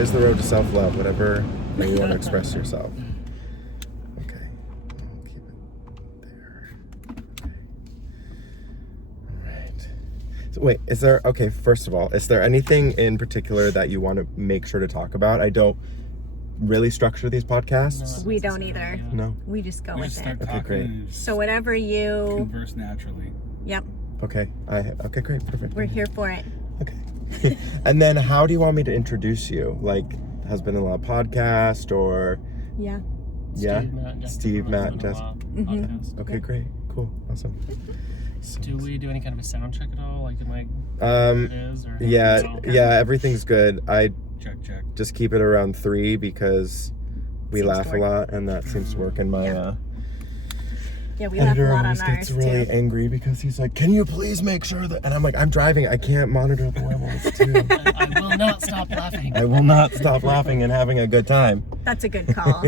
is the road to self-love, whatever way you want to express yourself. Okay, I'll keep it there. Okay. All right. So wait, first of all, is there anything in particular that you want to make sure to talk about? I don't really structure these podcasts. No, we don't either. No. We just go with it. Okay, great. So whatever you converse naturally. Yep. Okay. Okay, great, perfect. We're here for it. Okay. And then how do you want me to introduce you? Like Husband-in-Law podcast or Yeah. Steve, Matt, Jess. Mm-hmm. Okay, great. Cool. Awesome. Do we do any kind of a sound check at all? Like, it is? Or yeah, everything's good. I Check. just keep it around 3 because we Seems laugh to a work. lot, and that seems to work in my Yeah, we laugh a editor lot on always ours gets really too. angry because he's like, can you please make sure that, and I'm like, I'm driving, I can't monitor the levels too. I will not stop laughing. I will not stop laughing and having a good time. That's a good call.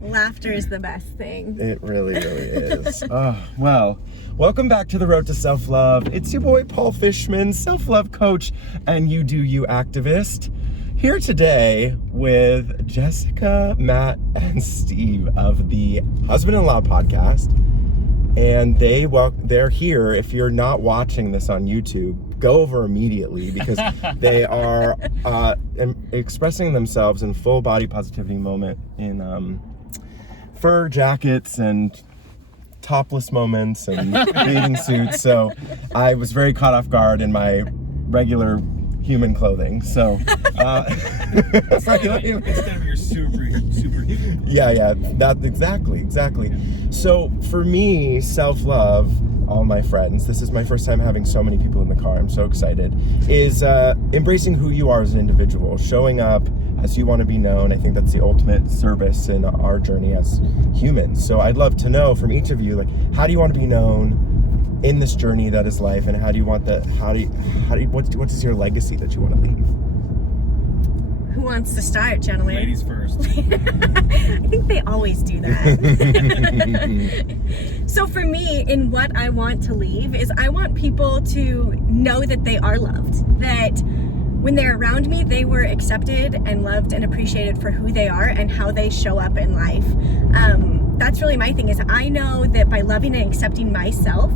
Laughter is the best thing. It really is. Oh, well, welcome back to the Road to Self-Love. It's your boy, Paul Fishman, self-love coach and You Do You activist. Here today with Jessica, Matt, and Steve of the Husband-in-Law podcast. And they're here. If you're not watching this on YouTube, go over immediately because they are expressing themselves in full body positivity moment in fur jackets and topless moments and bathing suits. So I was very caught off guard in my regular human clothing. So Instead of your superhuman. yeah, that exactly. So for me, self-love, all my friends, this is my first time having so many people in the car, I'm so excited, is embracing who you are as an individual, showing up as you want to be known. I think that's the ultimate service in our journey as humans. So I'd love to know from each of you, like, how do you want to be known in this journey that is life, and how do you want that? What is your legacy that you want to leave? Who wants to start, gentlemen? Ladies first. I think they always do that. So for me, in what I want to leave is I want people to know that they are loved. That when they're around me, they were accepted and loved and appreciated for who they are and how they show up in life. That's really my thing, is I know that by loving and accepting myself,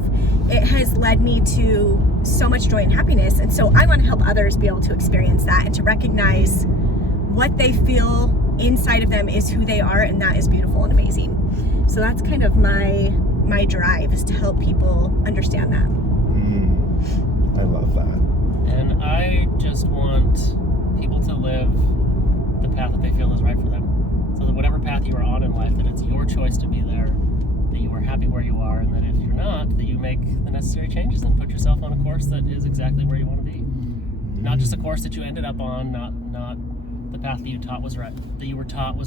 it has led me to so much joy and happiness. And so I want to help others be able to experience that and to recognize what they feel inside of them is who they are, and that is beautiful and amazing. So that's kind of my drive, is to help people understand that. I love that. And I just want people to live the path that they feel is right for them. So that whatever path you are on in life, that it's your choice to be there, that you are happy where you are, and that if you're not, that you make the necessary changes and put yourself on a course that is exactly where you want to be. Not just a course that you ended up on, not the path that you were taught was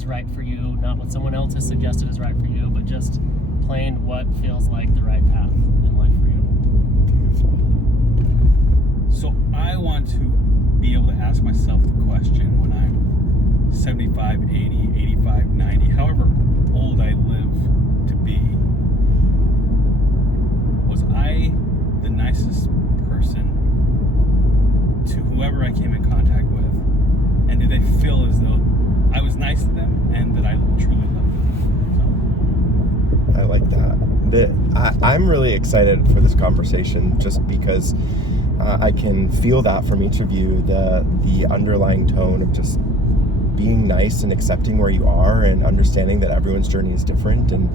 right for you, not what someone else has suggested is right for you, but just plain what feels like the right path in life for you. So I want to be able to ask myself the question when I'm 75, 80, 85, 90, however old I live to be, was I the nicest person to whoever I came in contact with? And did they feel as though I was nice to them and that I truly loved them? I like that. I'm really excited for this conversation just because I can feel that from each of you, the underlying tone of just being nice and accepting where you are and understanding that everyone's journey is different, and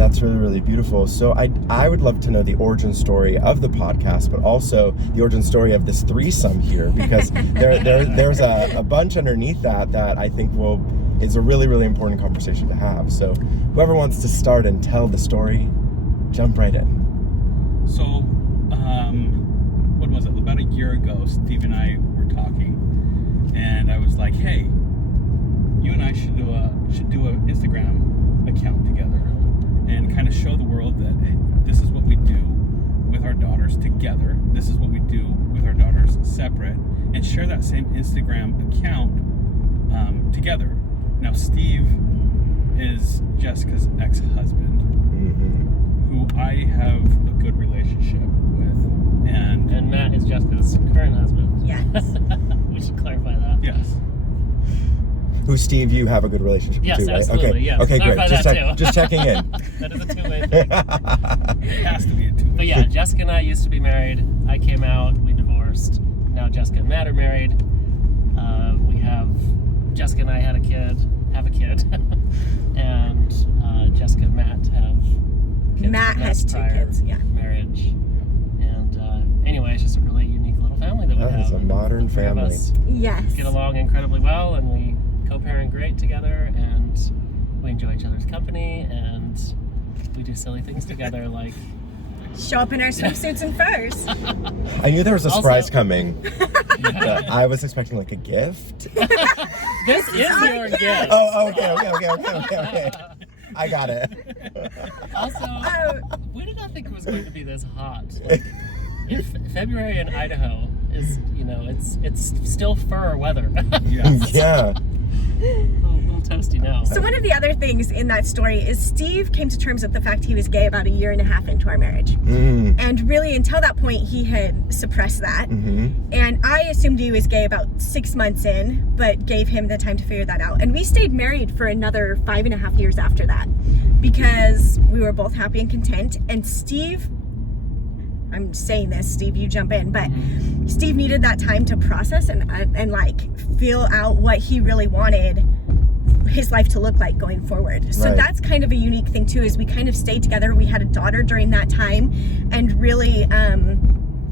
that's really, really beautiful. So I would love to know the origin story of the podcast, but also the origin story of this threesome here, because there's a bunch underneath that I think is a really, really important conversation to have. So whoever wants to start and tell the story, jump right in. So, what was it? About a year ago, Steve and I were talking, and I was like, "Hey, you and I should do an Instagram account together, and kind of show the world that this is what we do with our daughters together. This is what we do with our daughters separate, and share that same Instagram account together." Now, Steve is Jessica's ex-husband, who I have a good relationship with, and Matt is Jessica's current husband. Yes. We should clarify that. yes, who Steve you have a good relationship Yes, with too, right? absolutely, Okay, yes. okay, great. Clarify that too. Just checking in. That is a two-way thing. It has to be a two-way. But yeah, Jessica and I used to be married. I came out, we divorced. Now Jessica and Matt are married. Jessica and I have a kid. And Jessica and Matt have kids. Matt has 2 prior kids, yeah. Marriage. And anyway, it's just a really unique little family that we That have. is a modern The three of family. us Yes. get along incredibly well, and we co-parent great together, and we enjoy each other's company, and we do silly things together, like Show up in our swimsuits and furs. I knew there was a Also- surprise coming. But I was expecting like a gift. this is your gift. Oh, okay. I got it. Also, we did not think it was going to be this hot. Like, if February in Idaho is, it's still fur weather. Yes. Yeah. a little toasty now. So one of the other things in that story is Steve came to terms with the fact he was gay about 1.5 years into our marriage. And really until that point he had suppressed that. And I assumed he was gay about 6 months in, but gave him the time to figure that out. And we stayed married for another 5.5 years after that because we were both happy and content. And Steve, I'm saying this, Steve, you jump in, but Steve needed that time to process and like feel out what he really wanted his life to look like going forward. So Right. that's kind of a unique thing too, is we kind of stayed together. We had a daughter during that time and really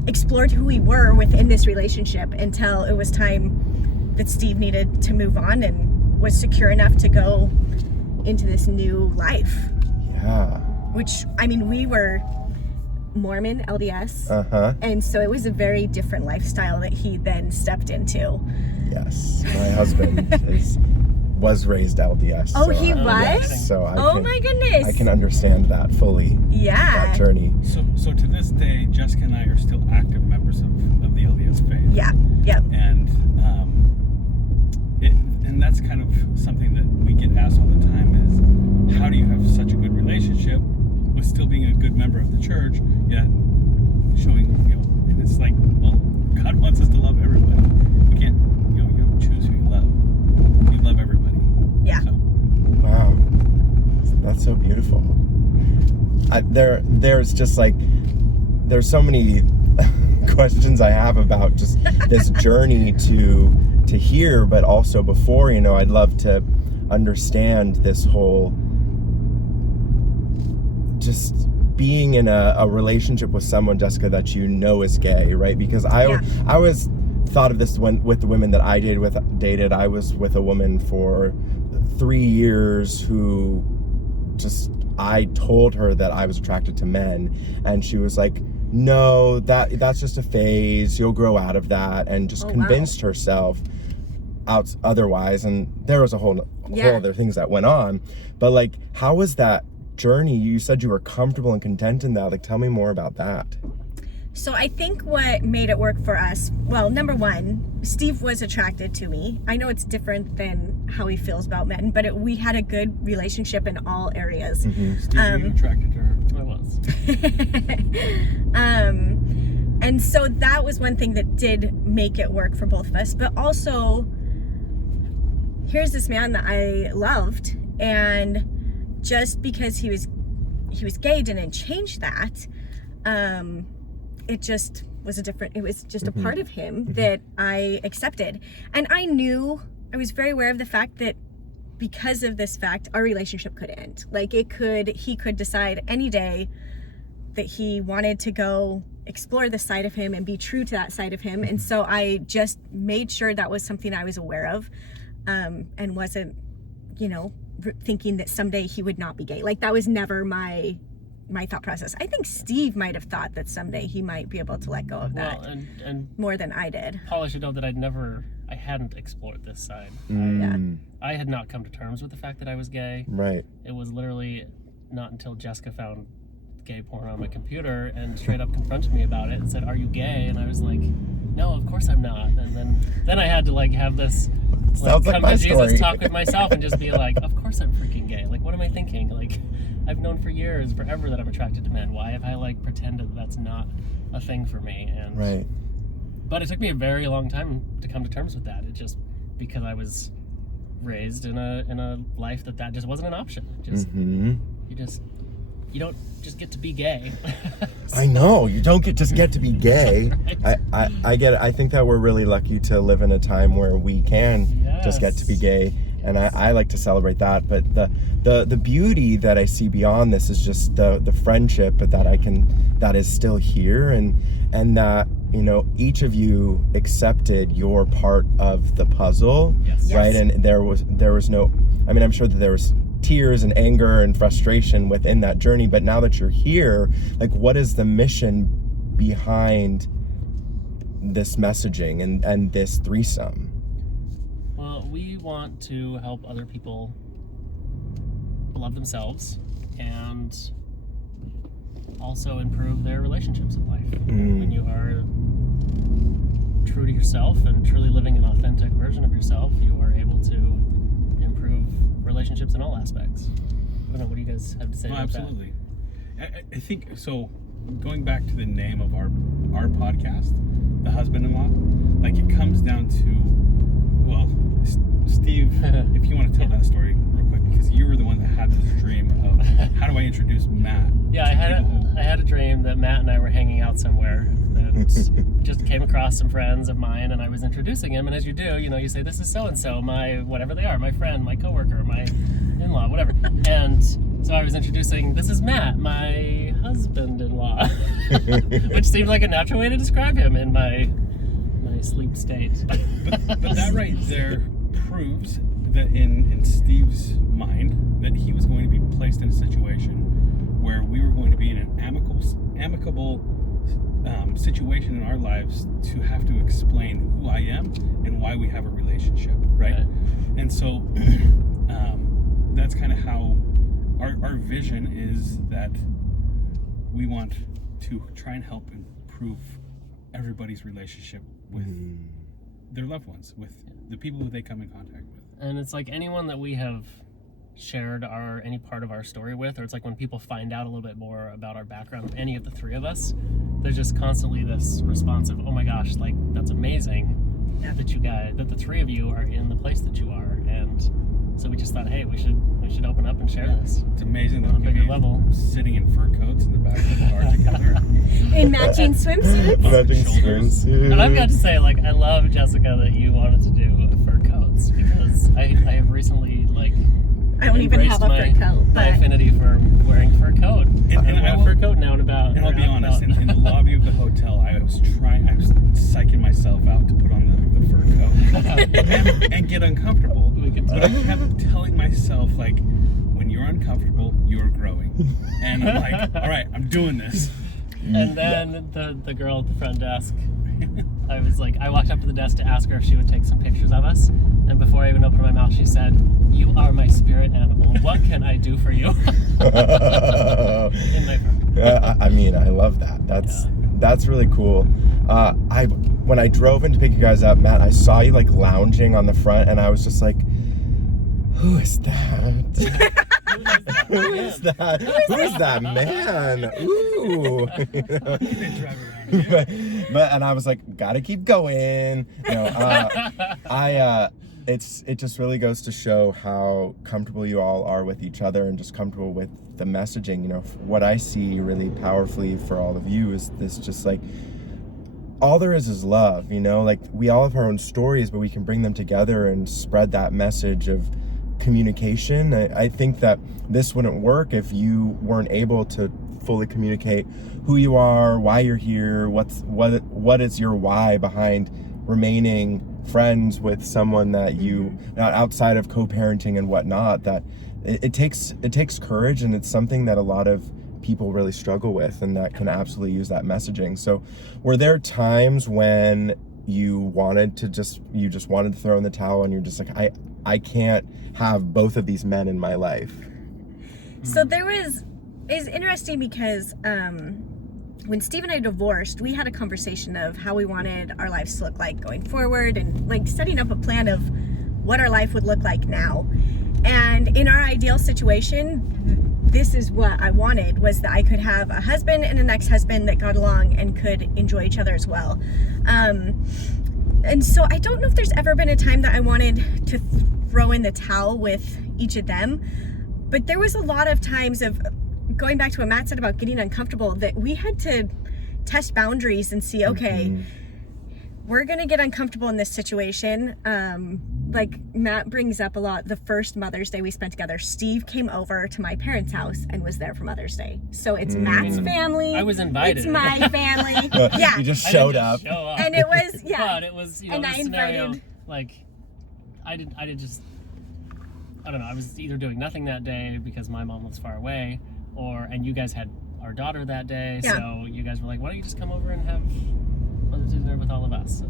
explored who we were within this relationship until it was time that Steve needed to move on and was secure enough to go into this new life. Yeah. Which, I mean, we were Mormon LDS. And so it was a very different lifestyle that he then stepped into. Yes. My husband was raised LDS. Oh, so he was? Yes, so My goodness. I can understand that fully. Yeah. That journey. So to this day, Jessica and I are still active members of the LDS faith. Yeah. Yep. And that's kind of something that we get asked all the time is, how do you have such a good relationship with still being a good member of the church, yet showing, and it's like, well, God wants us to love everybody. We can't, you don't choose who you love. You love everybody. Yeah. So. Wow. That's so beautiful. There's just like, there's so many questions I have about just this journey to here, but also before, I'd love to understand this whole just being in a relationship with someone, Jessica, that is gay, right? Because I always thought of this with the women that I dated. I was with a woman for 3 years who I told her that I was attracted to men, and she was like, no, that's just a phase, you'll grow out of that, and just convinced herself otherwise. And there was a whole other things that went on. But like, how was that journey? You said you were comfortable and content in that. Like, tell me more about that. So I think what made it work for us, well, number one, Steve was attracted to me. I know it's different than how he feels about men, but we had a good relationship in all areas. Steve, were you attracted to her? I was. And so that was one thing that did make it work for both of us. But also, here's this man that I loved, and just because he was gay didn't change that. It just was it was just a part of him that I accepted. And I was very aware of the fact that because of this fact, our relationship could end. Like he could decide any day that he wanted to go explore this side of him and be true to that side of him. And so I just made sure that was something I was aware of, and wasn't, thinking that someday he would not be gay. Like that was never my thought process. I think Steve might have thought that someday he might be able to let go of that. Well, and more than I did. Paula should know that I hadn't explored this side. I had not come to terms with the fact that I was gay. Right. It was literally not until Jessica found gay porn on my computer and straight up confronted me about it and said, "Are you gay?" And I was like, "No, of course I'm not." And then I had to like have this Sounds like come my to Jesus story. talk with myself and just be like, "Of course I'm freaking gay. Like, what am I thinking? Like, I've known forever that I'm attracted to men. Why have I like pretended that that's not a thing for me?" And Right. But it took me a very long time to come to terms with that. It just because I was raised in a life that just wasn't an option. Just you don't just get to be gay. I know, you don't just get to be gay. Right. I get it. I think that we're really lucky to live in a time where we can just get to be gay, and I like to celebrate that. But the beauty that I see beyond this is just the friendship that is still here, and that, you know, each of you accepted your part of the puzzle, right? And there was no, I mean, I'm sure that there was tears and anger and frustration within that journey, but now that you're here, like, what is the mission behind this messaging and this threesome? Well, we want to help other people love themselves and also improve their relationships in life. When you are true to yourself and truly living an authentic version of yourself, you are able to improve relationships in all aspects. I don't know, what do you guys have to say about absolutely. That? I think, so going back to the name of our podcast, The Husband-in-Law, like, it comes down to, well, Steve, if you want to tell that story real quick, because you were the one that had this dream of, how do I introduce Matt? Yeah, I had a dream that Matt and I were hanging out somewhere, and just came across some friends of mine, and I was introducing him. And as you do, you know, you say, this is so-and-so, my whatever they are, my friend, my coworker, my in-law, whatever. And so I was introducing, this is Matt, my husband-in-law, which seemed like a natural way to describe him in my sleep state. But that right there proves that in Steve's mind, that he was going to be placed in a situation where we were going to be in an amicable situation in our lives to have to explain who I am and why we have a relationship, right? And so that's kind of how our vision is, that we want to try and help improve everybody's relationship with their loved ones, with the people who they come in contact with. And it's like anyone that we have shared any part of our story with, or it's like when people find out a little bit more about our background, any of the three of us, there's just constantly this response of, oh my gosh, like, that's amazing that the three of you are in the place that you are. And so we just thought, hey, we should open up and share this. It's amazing that on a we can bigger be level, sitting in fur coats in the back of the car together. In matching swimsuits. Matching swimsuits. And I've got to say, like, I love, Jessica, that you wanted to do fur coats, because I have recently, like, I don't even have a fur coat. My affinity for wearing fur coat. And I wear a fur coat now and about. And I'll be honest, in the lobby of the hotel, I was psyching myself out to put on the fur coat and get uncomfortable. But I kept telling myself, like, when you're uncomfortable, you're growing. And I'm like, all right, I'm doing this. And then the girl at the front desk, I walked up to the desk to ask her if she would take some pictures of us. And before I even opened my mouth, she said, "You are my spirit animal. What can I do for you?" In my fur. I mean, I love that. That's really cool. When I drove in to pick you guys up, Matt, I saw you, like, lounging on the front, and I was just like, who is that? Who is that? Who is that man? Ooh. but and I was like, gotta keep going. It just really goes to show how comfortable you all are with each other, and just comfortable with the messaging. You know, what I see really powerfully for all of you is this, just like, all there is love. You know, like, we all have our own stories, but we can bring them together and spread that message of communication. I think that this wouldn't work if you weren't able to fully communicate who you are, why you're here, what is your why behind remaining friends with someone that you, not outside of co-parenting and whatnot. That it takes courage, and it's something that a lot of people really struggle with, and that can absolutely use that messaging. So were there times when you just wanted to throw in the towel, and you're just like, I can't have both of these men in my life? So it's interesting because when Steve and I divorced, we had a conversation of how we wanted our lives to look like going forward, and, like, setting up a plan of what our life would look like now. And in our ideal situation, this is what I wanted, was that I could have a husband and an ex-husband that got along and could enjoy each other as well. And so I don't know if there's ever been a time that I wanted to throw in the towel with each of them. But there was a lot of times of, going back to what Matt said about getting uncomfortable, that we had to test boundaries and see, okay, we're going to get uncomfortable in this situation. Like Matt brings up a lot, the first Mother's Day we spent together, Steve came over to my parents' house and was there for Mother's Day. So it's Matt's family. I was invited. It's my family. Yeah. You just showed up. And it was, yeah. But it was, you know, and a I scenario, invited. like, I don't know, I was either doing nothing that day because my mom was far away, and you guys had our daughter that day, so you guys were like, why don't you just come over and have Mother's Day dinner with all of us? So,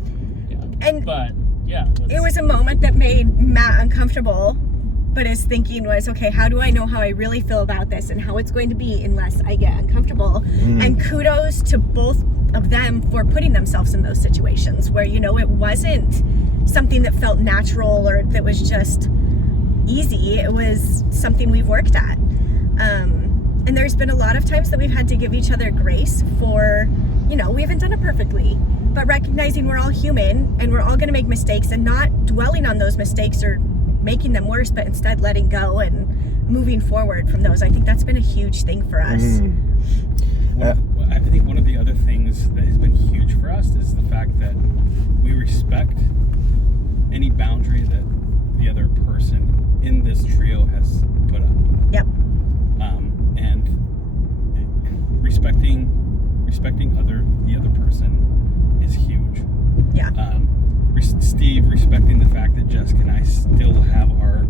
yeah. It was a moment that made Matt uncomfortable, but his thinking was, okay, how do I know how I really feel about this and how it's going to be unless I get uncomfortable? And kudos to both of them for putting themselves in those situations where, you know, it wasn't something that felt natural or that was just easy. It was something we've worked at. And there's been a lot of times that we've had to give each other grace for, you know, we haven't done it perfectly, but recognizing we're all human and we're all going to make mistakes and not dwelling on those mistakes or making them worse, but instead letting go and moving forward from those. I think that's been a huge thing for us. I think one of the other things that has been huge for us is the fact that we respect any boundary that the other person in this trio has put up. Yep. And respecting the other person is huge. Yeah. Steve respecting the fact that Jessica and I still have our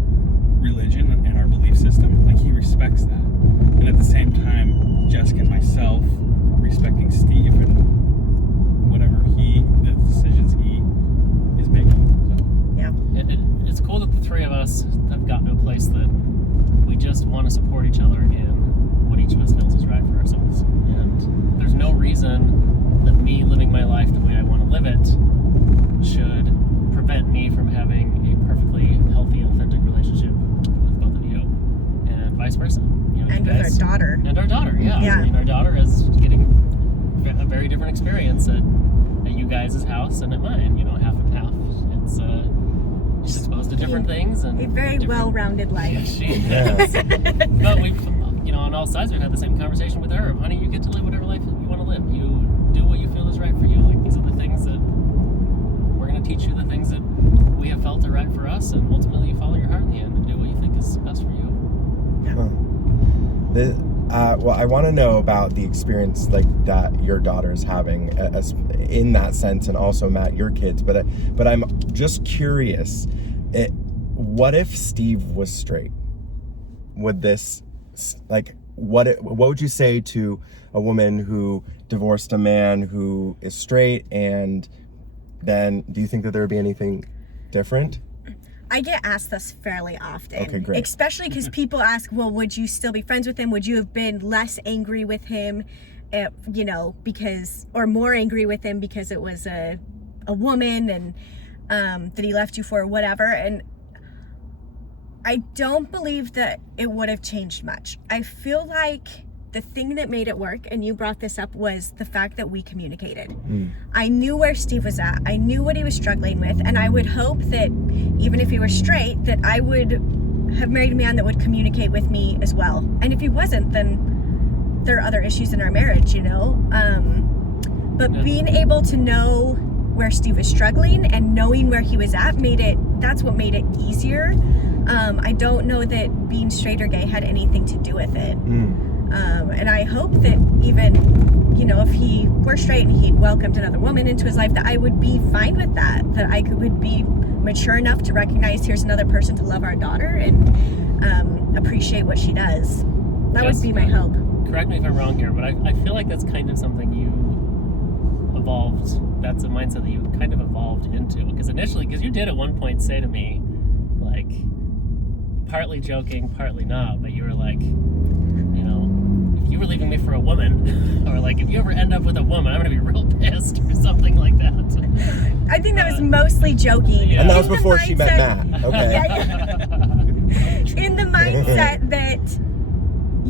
religion and our belief system, like he respects that. And at the same time, Jessica and myself respecting Steve and whatever the decisions he is making. So. Yeah. It's cool that the three of us have gotten to a place that we just want to support each other in what each of us feels is right for ourselves. And there's no reason that me living my life the way I want to live it should prevent me from having a perfectly healthy, authentic relationship with both of you, and vice versa. You know, And with our daughter. And our daughter, yeah. Yeah. I mean, our daughter is getting a very different experience at you guys' house and at mine. You know, half and half. It's she's exposed to different things and a very well-rounded life. She is. But we've, you know, on all sides, we've had the same conversation with her. Honey, you get to live whatever life you want to live. You do what you feel is right for you. Like, these are the things that we're going to teach you, the things that we have felt are right for us, and ultimately you follow your heart in the end and do what you think is best for you. Well, I want to know about the experience like that your daughter is having, as in that sense, and also Matt, your kids. But I'm just curious. What if Steve was straight? Would this, like, what would you say to a woman who divorced a man who is straight, and then do you think that there would be anything different? I get asked this fairly often. Okay, great. Especially because people ask, well, would you still be friends with him? Would you have been less angry with him, you know, because, or more angry with him because it was a woman and that he left you for, whatever. And I don't believe that it would have changed much. I feel like the thing that made it work, and you brought this up, was the fact that we communicated. I knew where Steve was at. I knew what he was struggling with, and I would hope that even if he were straight, that I would have married a man that would communicate with me as well. And if he wasn't, then there are other issues in our marriage, you know? But being able to know where Steve was struggling and knowing where he was at that's what made it easier. I don't know that being straight or gay had anything to do with it. And I hope that even, you know, if he were straight and he welcomed another woman into his life, that I would be fine with that I would be mature enough to recognize here's another person to love our daughter and appreciate what she does. That would be my hope. Correct me if I'm wrong here, but I feel like that's kind of something you evolved. That's a mindset that you kind of evolved into. Because you did at one point say to me, like, partly joking, partly not, but you were like, you know, if you were leaving me for a woman, or like if you ever end up with a woman, I'm gonna be real pissed, or something like that. I think that was mostly joking. Yeah. And that was before she met Matt. Okay. In the mindset that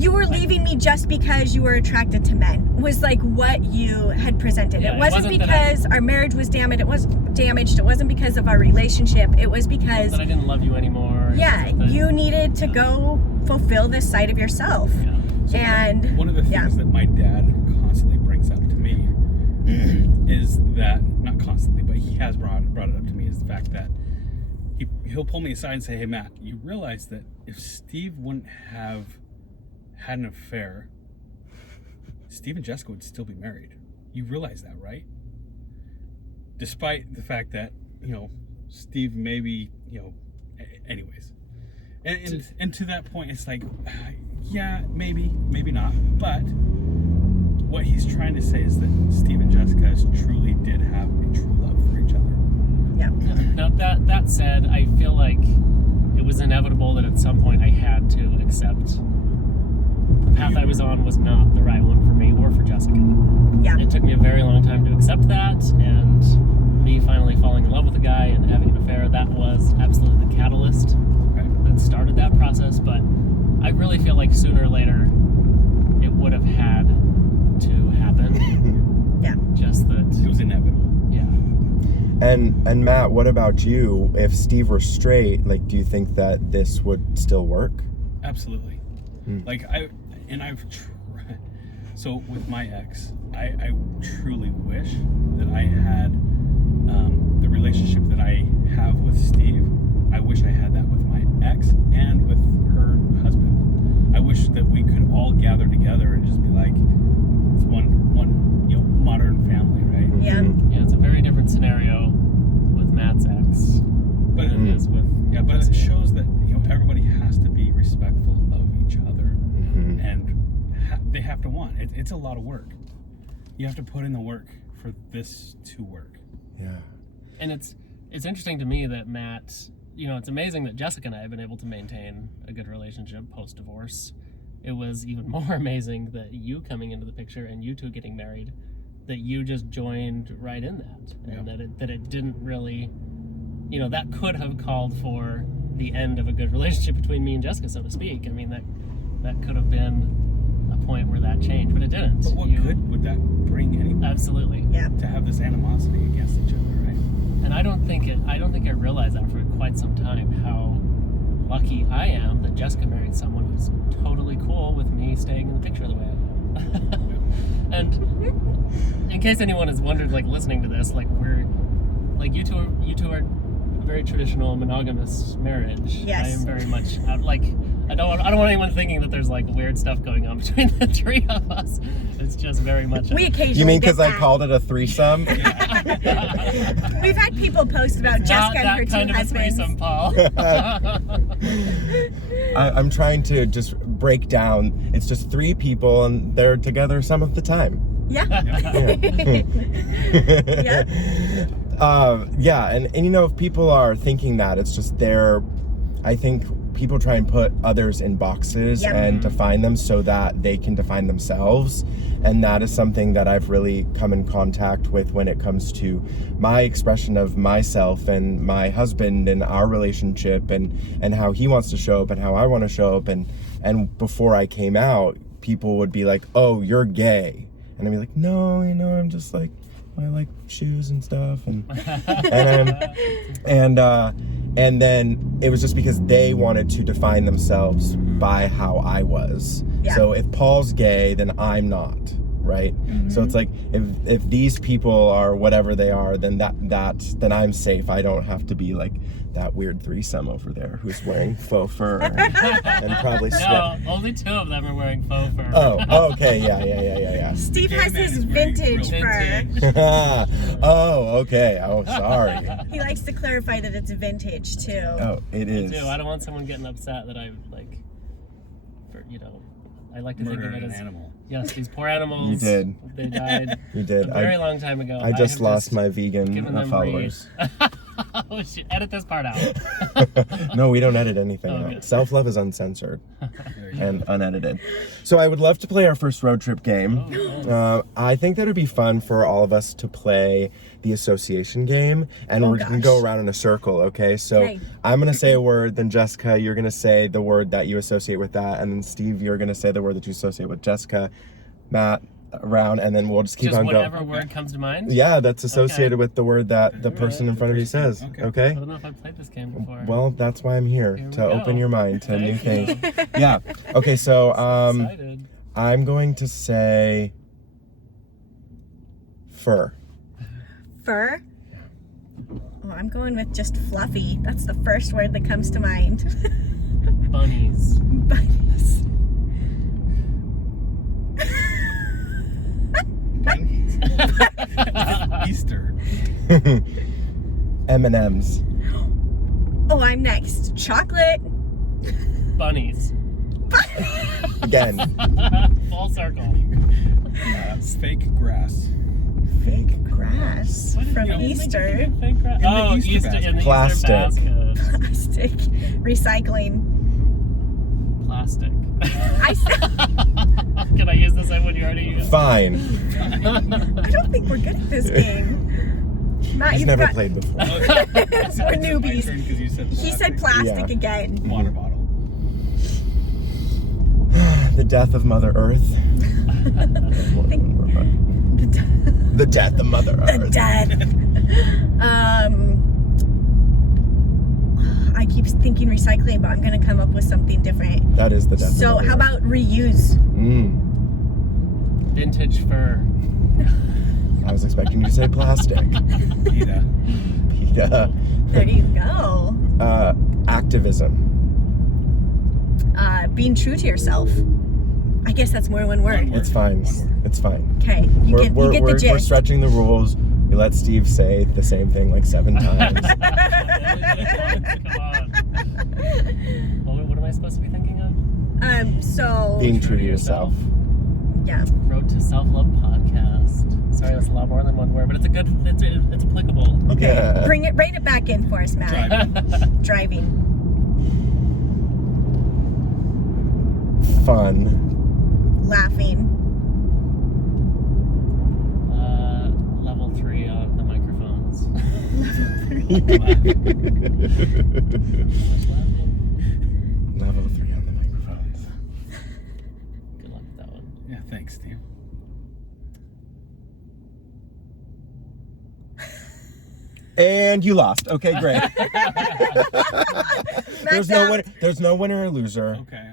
you were leaving me just because you were attracted to men, was like what you had presented. Yeah, it wasn't because our marriage was damaged. It wasn't because of our relationship. It was because that I didn't love you anymore. Yeah, you needed to go fulfill this side of yourself. Yeah. So And one of the things that my dad constantly brings up to me is that, not constantly, but he has brought it up to me, is the fact that he'll pull me aside and say, hey Matt, you realize that if Steve wouldn't have had an affair, Steve and Jessica would still be married. You realize that, right? Despite the fact that, Steve maybe, anyways. And to that point, it's like, yeah, maybe not. But what he's trying to say is that Steve and Jessica truly did have a true love for each other. Yeah. Now that said, I feel like it was inevitable that at some point I had to accept the path I was on was not the right one for me or for Jessica. Yeah. It took me a very long time to accept that, and me finally falling in love with a guy and having an affair, that was absolutely the catalyst that started that process. But I really feel like sooner or later it would have had to happen. Yeah. Just that It was inevitable. Yeah. And Matt, what about you? If Steve were straight, do you think that this would still work? Absolutely. So with my ex, I truly wish that I had the relationship that I have with Steve. I wish I had that with my ex and with her husband. I wish that we could all gather together and just be like, it's one modern family, right? Yeah. Yeah, it's a very different scenario with Matt's ex. But than it is with but it shows that everybody has to be respectful of each other, and they have to want. It's a lot of work. You have to put in the work for this to work. Yeah. And it's interesting to me that Matt, it's amazing that Jessica and I have been able to maintain a good relationship post-divorce. It was even more amazing that you coming into the picture and you two getting married, that you just joined right in that. And that it didn't really, that could have called for the end of a good relationship between me and Jessica, so to speak. I mean, that could have been a point where that changed, but it didn't. But what good would that bring anybody? Absolutely. Yeah. To have this animosity against each other, right? And I don't think I realized that for quite some time, how lucky I am that Jessica married someone who's totally cool with me staying in the picture the way I am. And in case anyone has wondered, listening to this, we're you two are a very traditional monogamous marriage. Yes. I am very much I don't want anyone thinking that there's weird stuff going on between the three of us. It's just very much. We occasionally. You mean get because I that. called it a threesome? We've had people post about Jessica and her Not that kind two of a husbands. threesome, Paul. I'm trying to just break down. It's just 3 people and they're together some of the time. Yeah. Yeah. And if people are thinking that, it's just I think people try and put others in boxes and define them so that they can define themselves. And that is something that I've really come in contact with when it comes to my expression of myself and my husband and our relationship and how he wants to show up and how I want to show up. And before I came out, people would be like, oh, you're gay. And I'd be like, no, I'm just I like shoes and stuff. And then it was just because they wanted to define themselves by how I was. Yeah. So if Paul's gay, then I'm not, right? So it's if these people are whatever they are, then then I'm safe. I don't have to be that weird threesome over there who's wearing faux fur and probably sweat. No, only 2 of them are wearing faux fur. Oh, okay, yeah. Steve Gay has man his is wearing vintage real fur. Oh, okay. Oh, sorry. He likes to clarify that it's vintage too. Oh, it is. I do. I don't want someone getting upset that I I like to think of Murder it an as animal. yes, these poor animals. You did. They died You did. a very long time ago. I just have lost my vegan given them followers. read. Oh, shit. Edit this part out. No, we don't edit anything Oh, out. good. Self-love is uncensored There you and unedited. So I would love to play our first road trip game. Oh, nice. I think that would be fun for all of us to play the association game, and Oh, we're going to go gosh. around in a circle, okay? So Okay. I'm going to say a word, then Jessica, you're going to say the word that you associate with that, and then Steve, you're going to say the word that you associate with Jessica, Matt, around, and then we'll just keep Just on whatever going. word comes to mind? Yeah, that's associated Okay. with the word that the Alright. person in front of you says, Okay. I okay? don't know if I've played this game before. Well, that's why I'm here, Here we to go. open your mind to new Thank you. things. Yeah. Okay, so Excited. I'm going to say fur. Fur? Oh, I'm going with just fluffy. That's the first word that comes to mind. Bunnies. Bunnies. Bunnies. Easter. M&M's. Oh, I'm next. Chocolate. Bunnies. Again. Full circle. Fake grass. Fake grass What is from that? Easter. Fake grass? In the Oh, Easter Easter basket. in the Plastic. Easter basket. Plastic. Recycling. Plastic. I Can I use this when you already used? Fine. don't think we're good at this game. Matt, He's you've never got... played before. Oh, it's We're my newbies. turn 'cause you said He said plastic. plastic Yeah. again. Water bottle. The death of Mother Earth. The death of Mother The Earth. death. I keep thinking recycling, but I'm gonna come up with something different. That is the death So of Mother how about reuse? Earth. Vintage fur. I was expecting you to say plastic. PETA. Yeah. There you go. Activism. Being true to yourself. I guess that's more than one word. It's fine. One word. It's fine. Okay, you get the We're gist. stretching the rules. We let Steve say the same thing like 7 times. Come on. What am I supposed to be thinking of? So Being true to yourself. yeah. Road to Self-Love podcast. Sorry, that's a lot more than one word, but it's a good. It's applicable. Okay. Yeah. Rein it back in for us, Matt. Driving. Fun. Laughing. Level 3 on the microphones. Level 3 on the microphones. Good luck with that one. Yeah, thanks, Steve. And you lost. Okay, great. There's no out. winner. There's no winner or loser, Okay.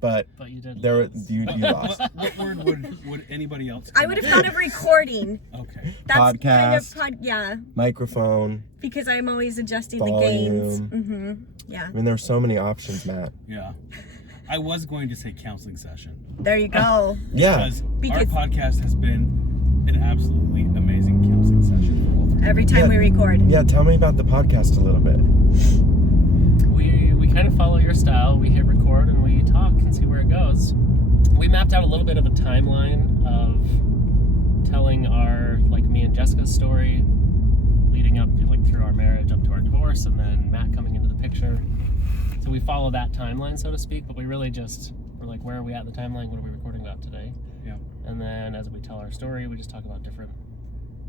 but But you did. there lose. you lost. What word would anybody else? I would have thought of recording. Okay. That's Podcast. kind of yeah, Microphone. because I'm always adjusting Volume. the gains. Mm-hmm. Yeah. I mean, there's so many options, Matt. Yeah. I was going to say counseling session. There you go. Yeah. Because our podcast has been an absolutely amazing counseling session for all three. Every time Yeah. we record. Yeah. Tell me about the podcast a little bit. We kind of follow your style. We hit record and we talk and see where it goes. We mapped out a little bit of a timeline of telling our, like, me and Jessica's story, leading up like through our marriage up to our divorce, and then Matt coming into the picture. So we follow that timeline, so to speak, but we really just, we're like, where are we at in the timeline? What are we recording about today? Yeah. And then as we tell our story, we just talk about different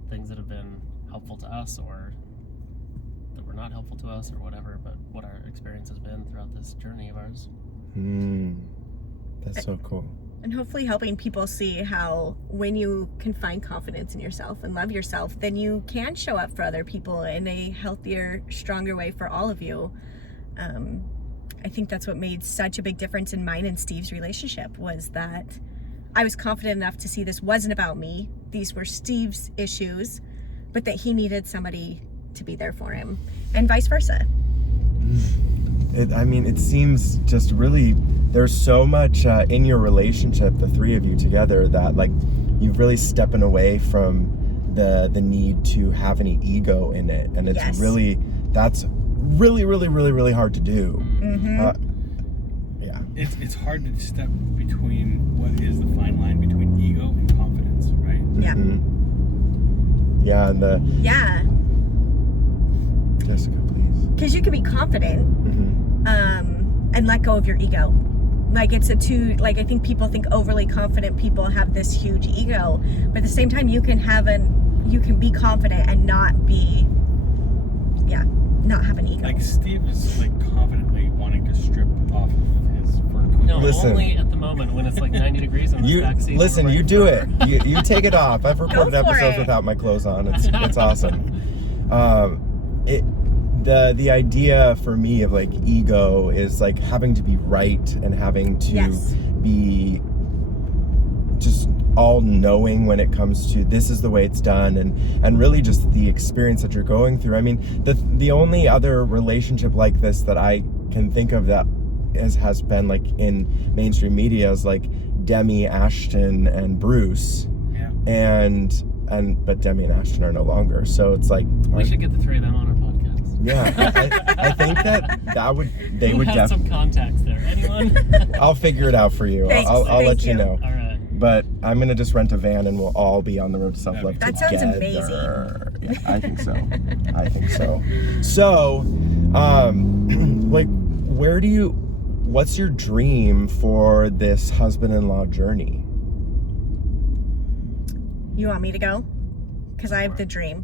things that have been helpful to us or that were not helpful to us or whatever, but what our experience has been throughout this journey of ours. That's so cool. And hopefully helping people see how when you can find confidence in yourself and love yourself, then you can show up for other people in a healthier, stronger way for all of you. I think that's what made such a big difference in mine and Steve's relationship, was that I was confident enough to see this wasn't about me. These were Steve's issues, but that he needed somebody to be there for him, and vice versa. It seems just really, there's so much in your relationship, the three of you together, that like you've really stepping away from the need to have any ego in it, and it's Yes. really, that's really, really, really, really hard to do. Mm-hmm. Yeah. It's hard to step between what is the fine line between ego and confidence, right? Yeah. Mhm. Yeah, and Yeah. Jessica, please. Because you can be confident and let go of your ego. Like it's I think people think overly confident people have this huge ego, but at the same time you can be confident and not have an ego. Like Steve is like confidently wanting to strip off of his fur coat. No, Listen. only at the moment when it's like 90 degrees in the backseat. Listen, you do it. You take it off. I've recorded Go for episodes it. without my clothes on. It's awesome. The idea for me of like ego is like having to be right and having to Yes. be just all knowing when it comes to this is the way it's done, and really just the experience that you're going through. I mean, the only other relationship like this that I can think of that has been like in mainstream media is like Demi, Ashton, and Bruce. Yeah. But Demi and Ashton are no longer. So it's like We should get the three of them on our podcast. yeah, I think they Who would has some contacts there? Anyone? I'll figure it out for you. Thanks. I'll let Thank you you. know. All right. But I'm gonna just rent a van and we'll all be on the road to self-love That together. sounds amazing. Yeah, I think so. So, like, what's your dream for this husband-in-law journey? You want me to go? Because I have the dream.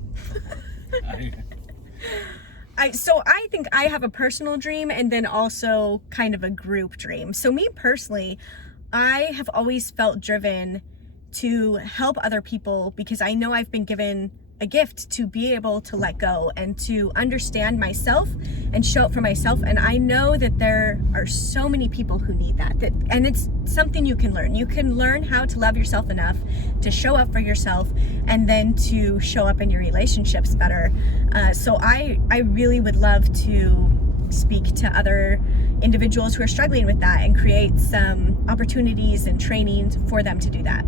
So I think I have a personal dream and then also kind of a group dream. So me personally, I have always felt driven to help other people because I know I've been given a gift to be able to let go and to understand myself and show up for myself. And I know that there are so many people who need that, and it's something you can learn. You can learn how to love yourself enough to show up for yourself and then to show up in your relationships better. So I really would love to speak to other individuals who are struggling with that and create some opportunities and trainings for them to do that.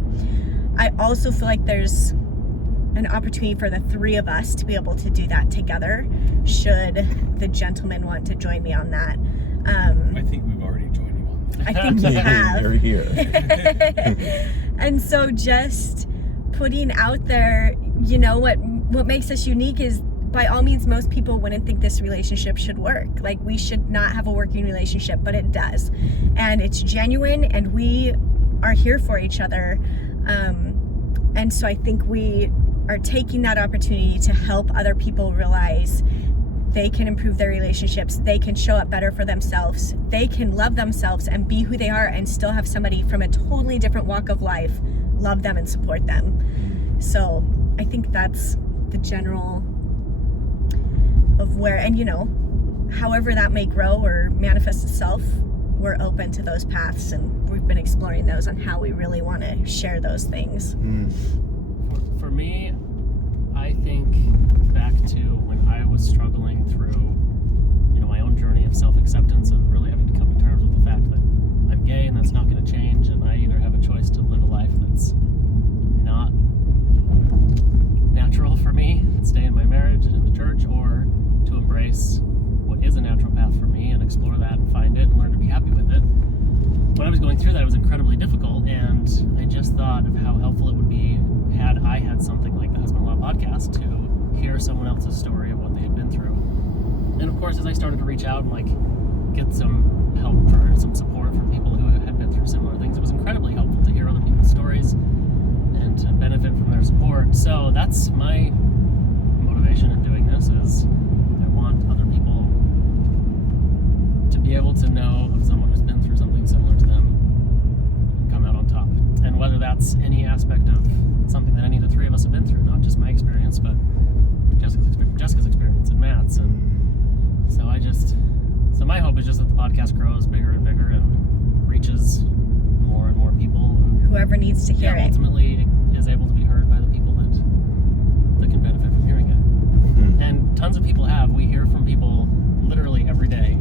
I also feel like there's an opportunity for the three of us to be able to do that together, should the gentleman want to join me on that. I think we've already joined you on that. I think you have. You're here. And so just putting out there, what makes us unique is, by all means, most people wouldn't think this relationship should work. Like, we should not have a working relationship, but it does. And it's genuine, and we are here for each other. And so I think we are taking that opportunity to help other people realize they can improve their relationships, they can show up better for themselves, they can love themselves and be who they are and still have somebody from a totally different walk of life love them and support them. So I think that's the general of where, and however that may grow or manifest itself, we're open to those paths, and we've been exploring those on how we really want to share those things. For me, I think back to when I was struggling through, my own journey of self-acceptance and really having to come to terms with the fact that I'm gay and that's not going to change, and I either have a choice to live a life that's not natural for me and stay in my marriage and in the church, or to embrace what is a natural path for me and explore that and find it and learn to be happy with it. When I was going through that, it was incredibly difficult, and I just thought of how helpful it would be had I had something like the Husband-in-Law podcast to hear someone else's story of what they had been through. And of course, as I started to reach out and get some help or some support from people who had been through similar things, it was incredibly helpful to hear other people's stories and to benefit from their support. So that's my motivation in doing this, is I want other people to be able to know of someone who's been through something similar to them and come out on top. And whether that's any aspect of something that any of the three of us have been through, not just my experience, but Jessica's experience and Matt's. And so my hope is just that the podcast grows bigger and bigger and reaches more and more people. Whoever needs to hear it. Ultimately is able to be heard by the people that can benefit from hearing it. And tons of people have. We hear from people literally every day.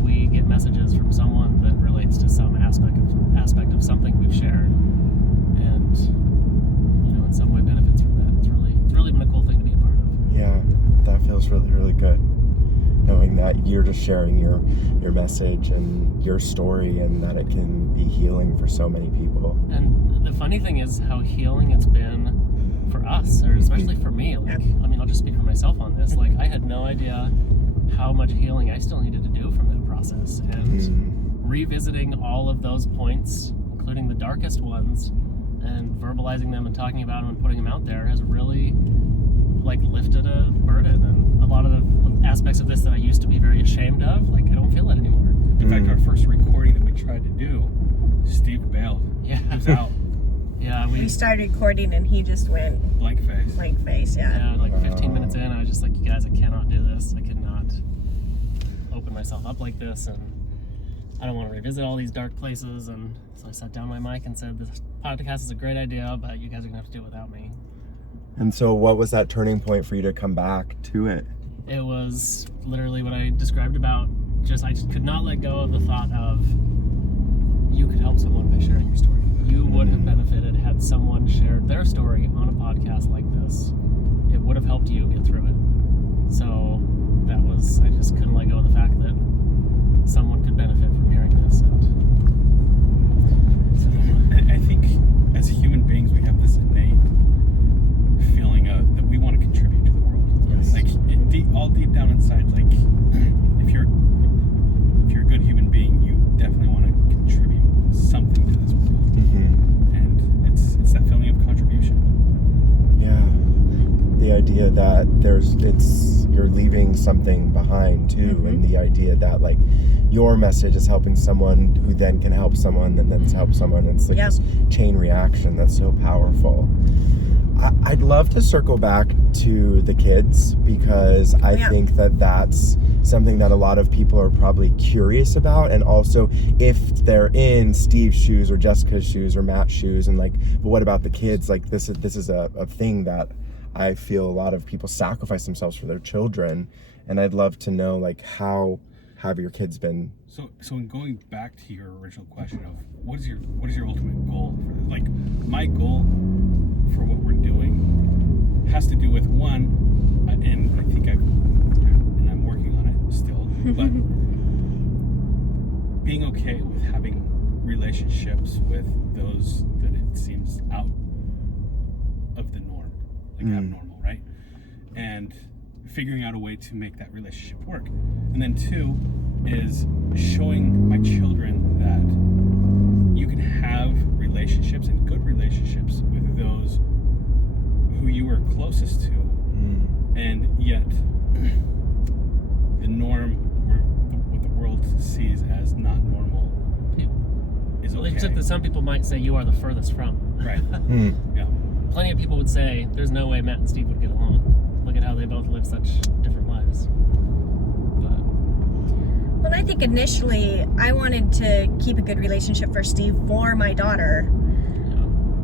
We get messages from someone that relates to some aspect of something we've shared, and in some way benefits from that. It's really been a cool thing to be a part of. Yeah, that feels really, really good. Knowing that you're just sharing your message and your story, and that it can be healing for so many people. And the funny thing is how healing it's been for us, or especially for me. I'll just speak for myself on this. I had no idea how much healing I still needed to do from that process. And revisiting all of those points, including the darkest ones, and verbalizing them and talking about them and putting them out there has really like lifted a burden. And a lot of the aspects of this that I used to be very ashamed of, like I don't feel it anymore. In fact, our first recording that we tried to do, Steve bailed. Yeah. He was out. Yeah, We started recording and he just went Blank face. blank face, yeah. like 15 minutes in, I was just like, you guys, I cannot do this. I cannot open myself up like this, and I don't want to revisit all these dark places. And so I sat down my mic and said, this podcast is a great idea, but you guys are going to have to do it without me. And so what was that turning point for you to come back to it? It was literally what I described about I just could not let go of the thought of you could help someone by sharing your story. You would have benefited had someone shared their story on a podcast like this. It would have helped you get through it. So that was, I just couldn't let go of the fact that someone could benefit from hearing this. And I think as human beings, we have this innate feeling that we want to contribute to the world. Yes. Like all deep down inside, like if you're a good human being, you definitely want to contribute something to this world. And it's that feeling of contribution. Yeah. The idea that you're leaving something behind too, and the idea that like your message is helping someone who then can help someone and then help someone. It's like this chain reaction that's so powerful. I'd love to circle back to the kids because I think that that's something that a lot of people are probably curious about, and also if they're in Steve's shoes or Jessica's shoes or Matt's shoes, and like, but what about the kids? Like this is a thing that I feel a lot of people sacrifice themselves for their children, and I'd love to know like how have your kids been? So in going back to your original question of what is your ultimate goal for this? Like my goal for what we're doing has to do with one, and I think I'm working on it still, but being okay with having relationships with those that it seems out of the norm, like abnormal, right? And figuring out a way to make that relationship work. And then two is showing my children that you can have relationships and good relationships with those who you are closest to, and yet the norm, what the world sees as not normal, is okay. Except that some people might say you are the furthest from. Right. Yeah. Plenty of people would say there's no way Matt and Steve would get along. Look at how they both live such different lives. But Well, I think initially I wanted to keep a good relationship for Steve for my daughter.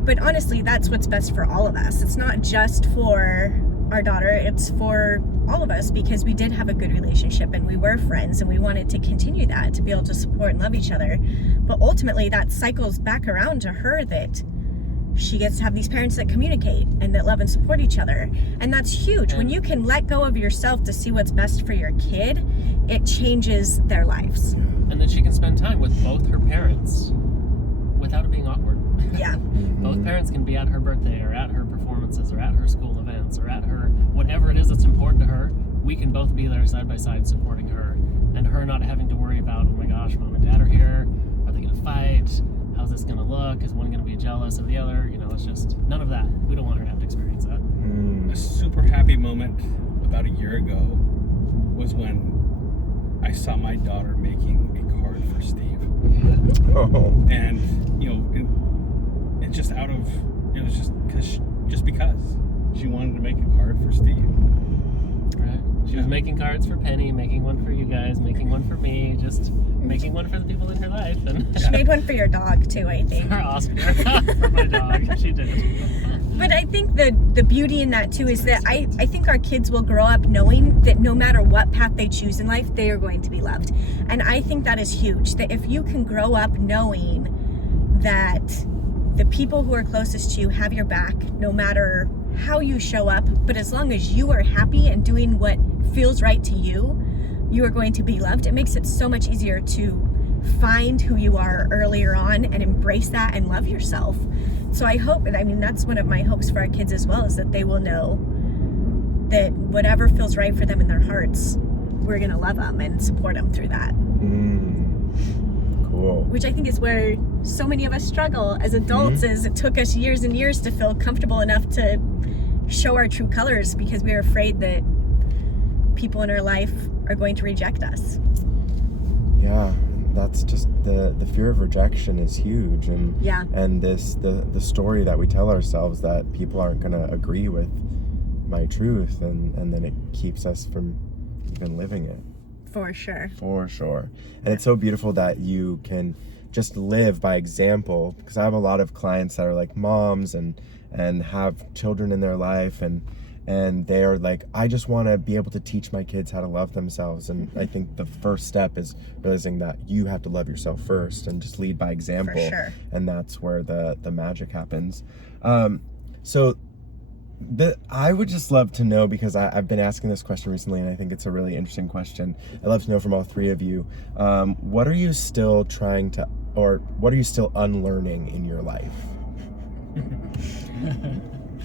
But honestly, that's what's best for all of us. It's not just for our daughter, it's for all of us, because we did have a good relationship and we were friends and we wanted to continue that, to be able to support and love each other. But ultimately that cycles back around to her, that she gets to have these parents that communicate and that love and support each other. And that's huge. When you can let go of yourself to see what's best for your kid, it changes their lives. And then she can spend time with both her parents without it being awkward. Yeah. Both parents can be at her birthday or at her performances or at her school events or at her whatever it is that's important to her. We can both be there side by side supporting her, and her not having to worry about, oh my gosh, mom and dad are here. Are they going to fight? How's this going to look? Is one going to be jealous of the other? You know, it's just none of that. We don't want her to have to experience that. A super happy moment about a year ago was when I saw my daughter making a card for Steve. Oh. And, you know, it just out of, it was just because she wanted to make a card for Steve. Right? She was making cards for Penny, making one for you guys, making one for me, just making one for the people in her life. And She made one for your dog too, I think. for Oscar, for my dog, she did. But I think the beauty in that too is that I think our kids will grow up knowing that no matter what path they choose in life, they are going to be loved. And I think that is huge, that if you can grow up knowing that the people who are closest to you have your back no matter how you show up, but as long as you are happy and doing what feels right to you, you are going to be loved. It makes it so much easier to find who you are earlier on and embrace that and love yourself. So I hope, and I mean, that's one of my hopes for our kids as well, is that they will know that whatever feels right for them in their hearts, we're going to love them and support them through that. Cool. Which I think is where so many of us struggle as adults, is it took us years and years to feel comfortable enough to show our true colors because we are afraid that people in our life are going to reject us. Yeah, that's just the fear of rejection is huge, and and the story that we tell ourselves that people aren't going to agree with my truth, and then it keeps us from even living it. For sure. And it's so beautiful that you can just live by example, because I have a lot of clients that are like moms and have children in their life, and they are like, I just want to be able to teach my kids how to love themselves. And I think the first step is realizing that you have to love yourself first and just lead by example. For sure. And that's where the magic happens. I would just love to know, because I've been asking this question recently, and I think it's a really interesting question. I'd love to know from all three of you, what are you still what are you still unlearning in your life?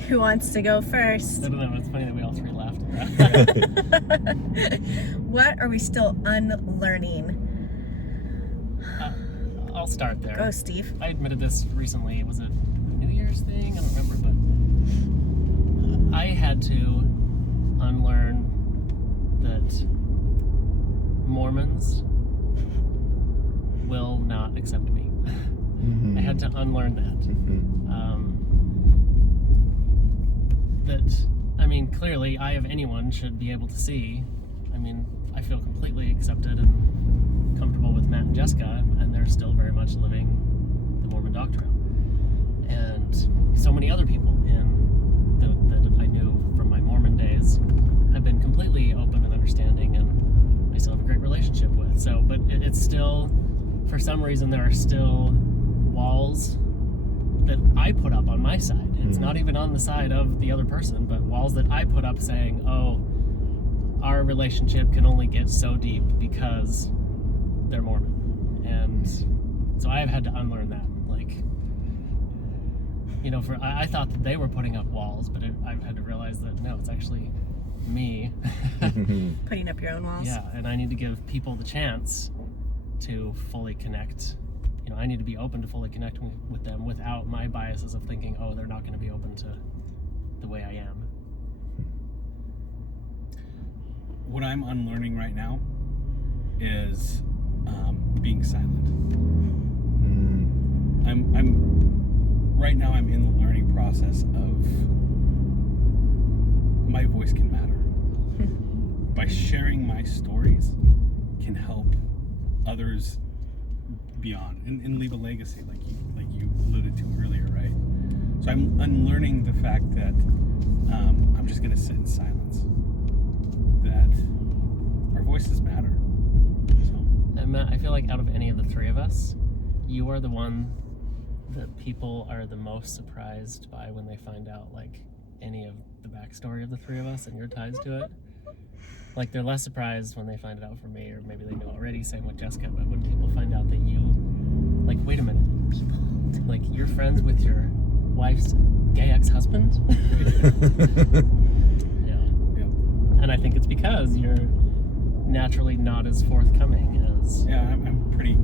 Who wants to go first? I don't know, it's funny that we all three laughed at that. What are we still unlearning? I'll start there. Go, Steve. I admitted this recently. Was it a New Year's thing? I don't remember, but I had to unlearn that Mormons will not accept me. I had to unlearn that. Clearly, I, of anyone, should be able to see. I feel completely accepted and comfortable with Matt and Jessica, and they're still very much living the Mormon doctrine. And so many other people that I knew from my Mormon days have been completely open and understanding, and I still have a great relationship with. So, but it's still, for some reason, there are still walls that I put up on my side. It's not even on the side of the other person, but walls that I put up saying, oh, our relationship can only get so deep because they're Mormon. And so I have had to unlearn that. I thought that they were putting up walls, but I've had to realize that no, it's actually me. Putting up your own walls. Yeah, and I need to give people the chance to fully connect. I need to be open to fully connecting with them without my biases of thinking, oh, they're not going to be open to the way I am. What I'm unlearning right now is being silent. Right now I'm in the learning process of my voice can matter. By sharing my stories can help others beyond and leave a legacy, like you alluded to earlier, right? So I'm unlearning the fact that I'm just going to sit in silence, that our voices matter. So. And Matt, I feel like out of any of the three of us, you are the one that people are the most surprised by when they find out any of the backstory of the three of us and your ties to it. They're less surprised when they find it out from me, or maybe they know already, same with Jessica, but when people find out that you, wait a minute, you're friends with your wife's gay ex-husband? Yeah. And I think it's because you're naturally not as forthcoming as... Yeah, I'm pretty,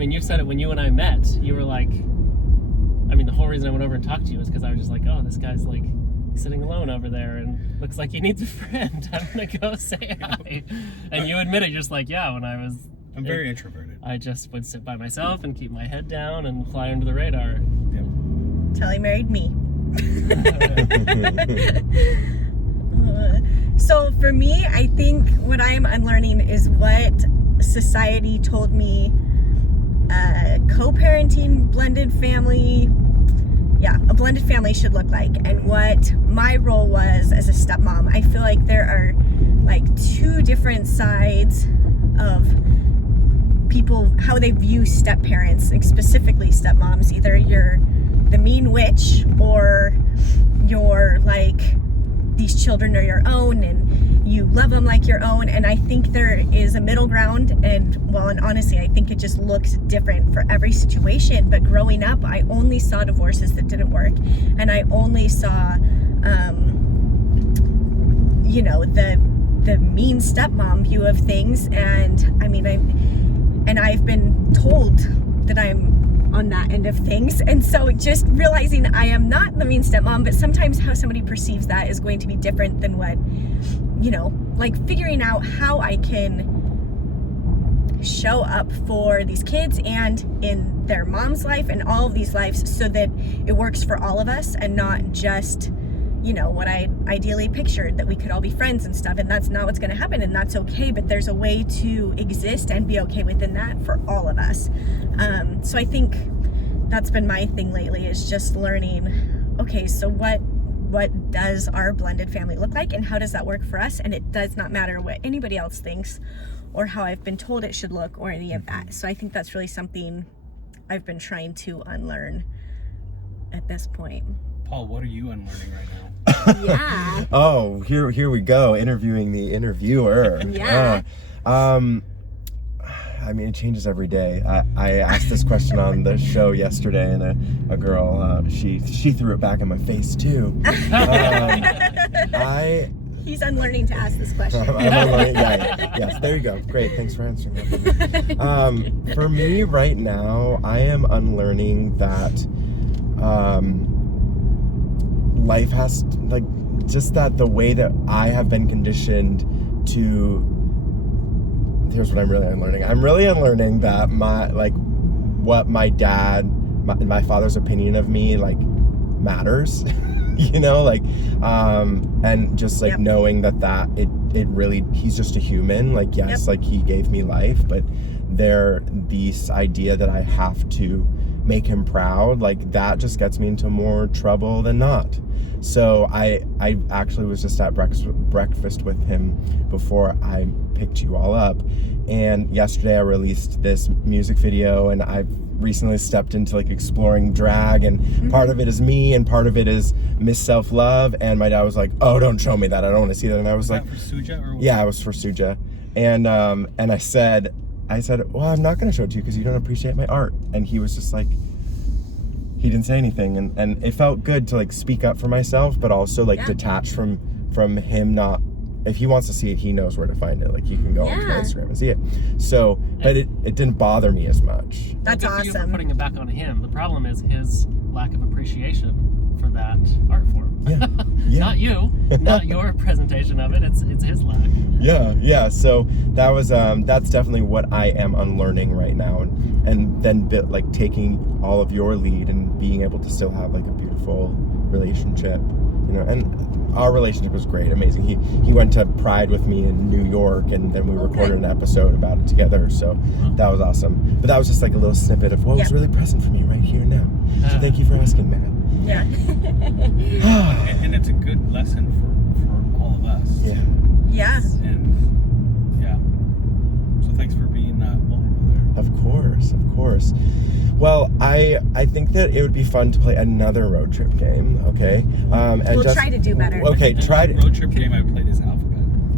you said it when you and I met, you were like, the whole reason I went over and talked to you is because I was just like, oh, this guy's sitting alone over there and looks like he needs a friend. I'm gonna go say hi. And you admit it, you're just like, yeah, when I'm very introverted. I just would sit by myself and keep my head down and fly under the radar. Yep. Till he married me. So for me, I think what I am unlearning is what society told me co-parenting, blended family, a blended family should look like, and what my role was as a stepmom. I feel like there are two different sides of people, how they view step parents, specifically stepmoms. Either you're the mean witch, or you're these children are your own and you love them like your own. And I think there is a middle ground, and honestly, I think it just looks different for every situation. But growing up, I only saw divorces that didn't work, and I only saw the the mean stepmom view of things, and I mean, I've been told that I'm on that end of things, and so just realizing I am not the mean stepmom, but sometimes how somebody perceives that is going to be different than what, you know, like figuring out how I can show up for these kids and in their mom's life and all of these lives so that it works for all of us and not just, you know, what I ideally pictured, that we could all be friends and stuff, and that's not what's going to happen, and that's okay, but there's a way to exist and be okay within that for all of us. So I think that's been my thing lately, is just learning, okay, so what does our blended family look like, and how does that work for us? And it does not matter what anybody else thinks or how I've been told it should look or any of that. So I think that's really something I've been trying to unlearn at this point. Paul, what are you unlearning right now? Yeah. Oh, here we go, interviewing the interviewer. Yeah. I mean, it changes every day. I asked this question on the show yesterday, and a girl, she threw it back in my face too. He's unlearning to ask this question. I'm unlearning, yes, there you go. Great, thanks for answering that. For me right now, I am unlearning that life has, like, just that the way that I have been conditioned to, here's what I'm really unlearning. I'm really unlearning that what my father's opinion of me, like, matters. You know, like, and just like knowing that it really, he's just a human. Like, yes, like he gave me life, but this idea that I have to make him proud, like that just gets me into more trouble than not. So I actually was just at breakfast with him before I picked you all up, and yesterday I released this music video, and I've recently stepped into like exploring drag, and part of it is me and part of it is Miss Self-Love, and my dad was like, oh, don't show me that, I don't want to see that. And I was like, for Suja or what? Yeah, it was for Suja. And I said, well, I'm not going to show it to you because you don't appreciate my art. And he was just like, he didn't say anything, and it felt good to like speak up for myself, but also like detach from him. Not, if he wants to see it, he knows where to find it. Like, he can go onto my Instagram and see it. So, but it didn't bother me as much. That's Good for you for awesome. putting it back on him. The problem is his lack of appreciation for that art form. Yeah. Not you, not your presentation of it. It's his lack. Yeah. So that was that's definitely what I am unlearning right now, and then like taking all of your lead and being able to still have like a beautiful relationship, you know. And our relationship was great, amazing. He went to Pride with me in New York, and then we recorded an episode about it together. So that was awesome. But that was just like a little snippet of what was really present for me right here and now. So thank you for asking, Matt. Yeah. and it's a good lesson for all of us. Yeah. Yeah. And so thanks for being vulnerable there. Of course. Well, I think that it would be fun to play another road trip game, okay? And We'll try to do better. Okay, The road trip game I played is Alphabet.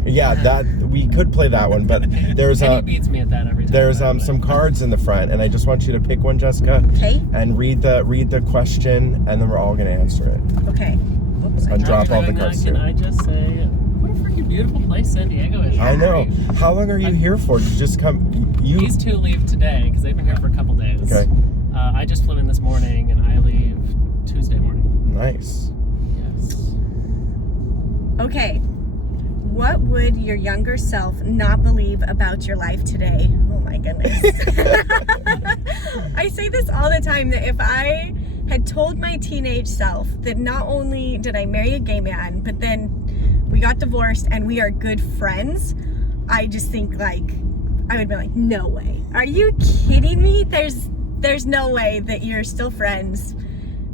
Yeah, that we could play that one, but there's He beats me at that every time. there's some cards in the front, and I just want you to pick one, Jessica. Okay. And read the question, and then we're all gonna answer it. Okay. Oops, And drop all the Doing that, cards Can too. I just say, what a freaking beautiful place San Diego is. I know. How long are you here for? Did you just come? These two leave today because they've been here for a couple days. Okay. I just flew in this morning, and I leave Tuesday morning. Nice. Yes. Okay. What would your younger self not believe about your life today? Oh my goodness. I say this all the time, that if I had told my teenage self that not only did I marry a gay man, but then we got divorced and we are good friends, I just think like, I would be like, no way. Are you kidding me? There's no way that you're still friends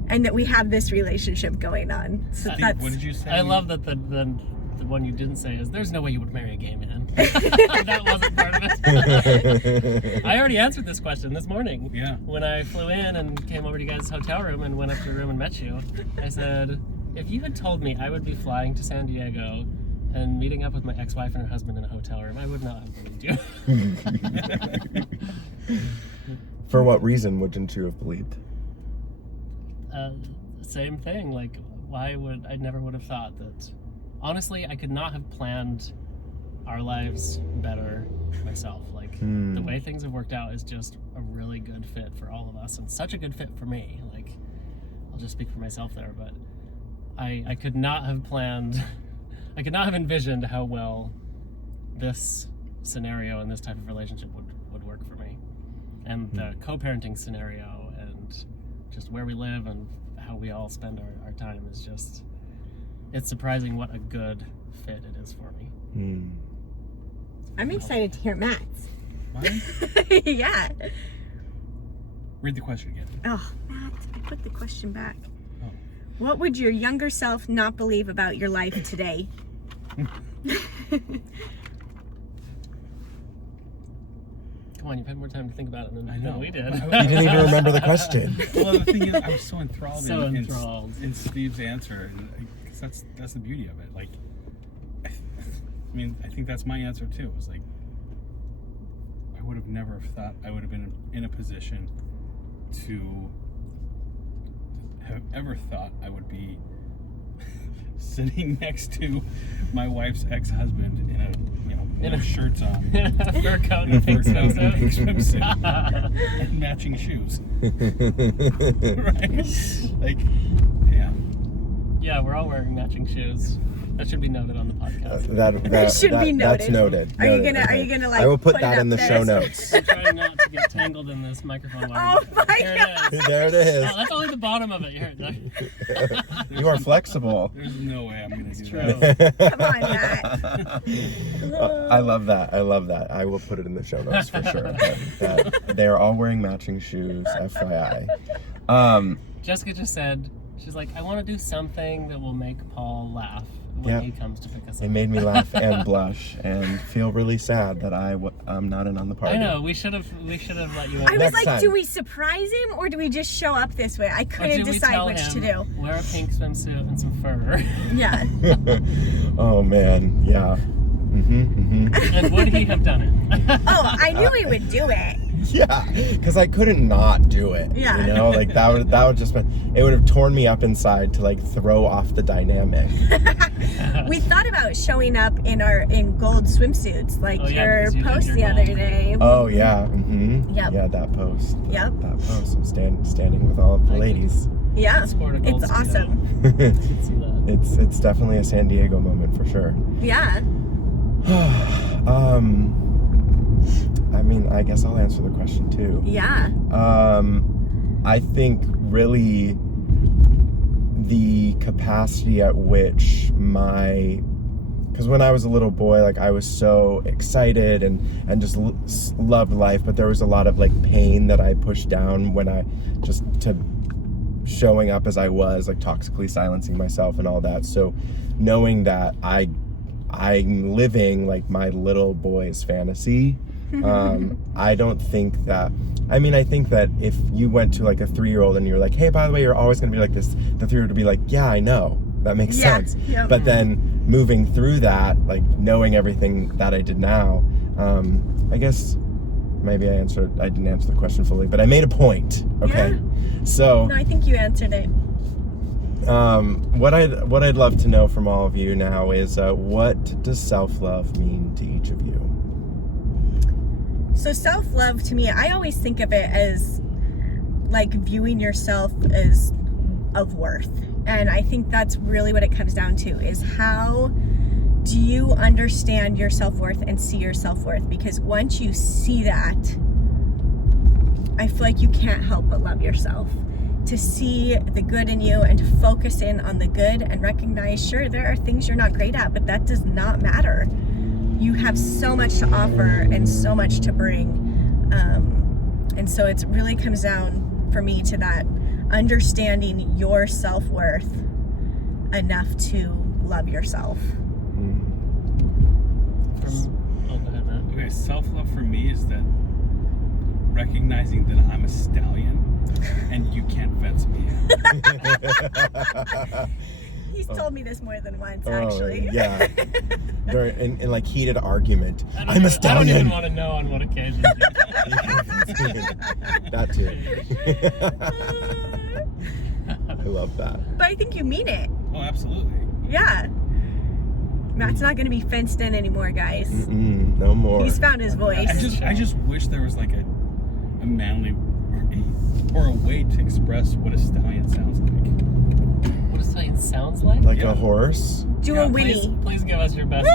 and that we have this relationship going on. So that's, What did you say? I love that the one you didn't say is, there's no way you would marry a gay man. That wasn't part of it. I already answered this question this morning. Yeah. When I flew in and came over to you guys' hotel room and went up to your room and met you, I said, if you had told me I would be flying to San Diego and meeting up with my ex-wife and her husband in a hotel room, I would not have believed you. For what reason wouldn't you have believed? Same thing. Like, I never would have thought that. Honestly, I could not have planned our lives better myself. Like, the way things have worked out is just a really good fit for all of us, and such a good fit for me. Like, I'll just speak for myself there, but I could not have planned, I could not have envisioned how well this scenario and this type of relationship would work for me. And the co-parenting scenario and just where we live and how we all spend our time is just, it's surprising what a good fit it is for me. I'm excited to hear Matt's. Mine? Yeah. Read the question again. Oh, Matt, I put the question back. Oh. What would your younger self not believe about your life today? Come on, you've had more time to think about it I than know. we did. You didn't even remember the question. Well, the thing is, I was so enthralled, So in enthralled. in Steve's answer, and 'cause that's the beauty of it. Like, I mean, I think that's my answer too. It was like, I would have never thought I would have been in a position to have ever thought I would be sitting next to my wife's ex-husband in a shirts on, Fur coat in a and pink fur coat and a pink swimsuit. swimsuit, and matching shoes. Right? Like, yeah. Yeah, we're all wearing matching shoes. That should be noted on the podcast. That should be That's noted. noted. Are you Noted. gonna- are Okay. you gonna, like, I will put put it that up in the there show so- notes. I'm trying not to get tangled in this microphone wire. Oh my There God. it is. There it is. Oh, that's only the bottom of it. Here, You are flexible. There's no way I'm gonna do true. that. Come on, Matt. I love that. I love that. I will put it in the show notes for sure. That they are all wearing matching shoes, FYI. Jessica just said, she's like, I want to do something that will make Paul laugh when Yeah. he comes to pick us up. It made me laugh and blush and feel really sad that I'm not in on the party. I know, we should have let you in. I was Next like, time. do we surprise him or do we just show up this way? I Or couldn't do we decide tell which to him, do. Wear a pink swimsuit and some fur. Yeah. Oh man, yeah. And would he have done it? Oh, I knew he would do it. Yeah, because I couldn't not do it. Yeah. You know, like that would just been, it would have torn me up inside to like throw off the dynamic. We thought about showing up in gold swimsuits, like Oh, yeah, your because you did post your the other gold. see. Oh yeah, Yep. yeah, that post. Yep. That post. I'm standing with all of the I ladies. Yeah. Sport a gold It's speedo. awesome. You can see that. It's definitely a San Diego moment for sure. Yeah. I mean, I guess I'll answer the question too. Yeah. I think really the capacity at which because when I was a little boy, like I was so excited and just loved life, but there was a lot of like pain that I pushed down when to showing up as I was, like toxically silencing myself and all that. So knowing that I'm living like my little boy's fantasy, I don't think that, I think that if you went to like a 3-year-old and you're like, hey, by the way, you're always gonna be like this, the 3-year-old would be like, yeah, I know, that makes sense. Yeah. But then moving through that, like knowing everything that I did now, I guess maybe I didn't answer the question fully, but I made a point. Okay. Yeah. So No, I think you answered it. what I'd love to know from all of you now is what does self-love mean to each of you? So self-love to me, I always think of it as like viewing yourself as of worth. And I think that's really what it comes down to, is how do you understand your self-worth and see your self-worth? Because once you see that, I feel like you can't help but love yourself. To see the good in you and to focus in on the good and recognize, sure, there are things you're not great at, but that does not matter. You have so much to offer and so much to bring. And so it really comes down for me to that understanding your self-worth enough to love yourself. Go ahead, Matt. Okay, self-love for me is that recognizing that I'm a stallion and you can't fence me in. He's told me this more than once, actually. Oh, yeah. in like heated argument. I don't I'm a even- I stallion. don't even want to know on what occasion. That too. I love that. But I think you mean it. Oh, absolutely. Yeah. Matt's not going to be fenced in anymore, guys. No more. He's found his voice. I just wish there was like a manly or a way to express what a stallion sounds like. What a stallion sounds like? Like Yeah. a horse? Do a whinny. Please give us your best.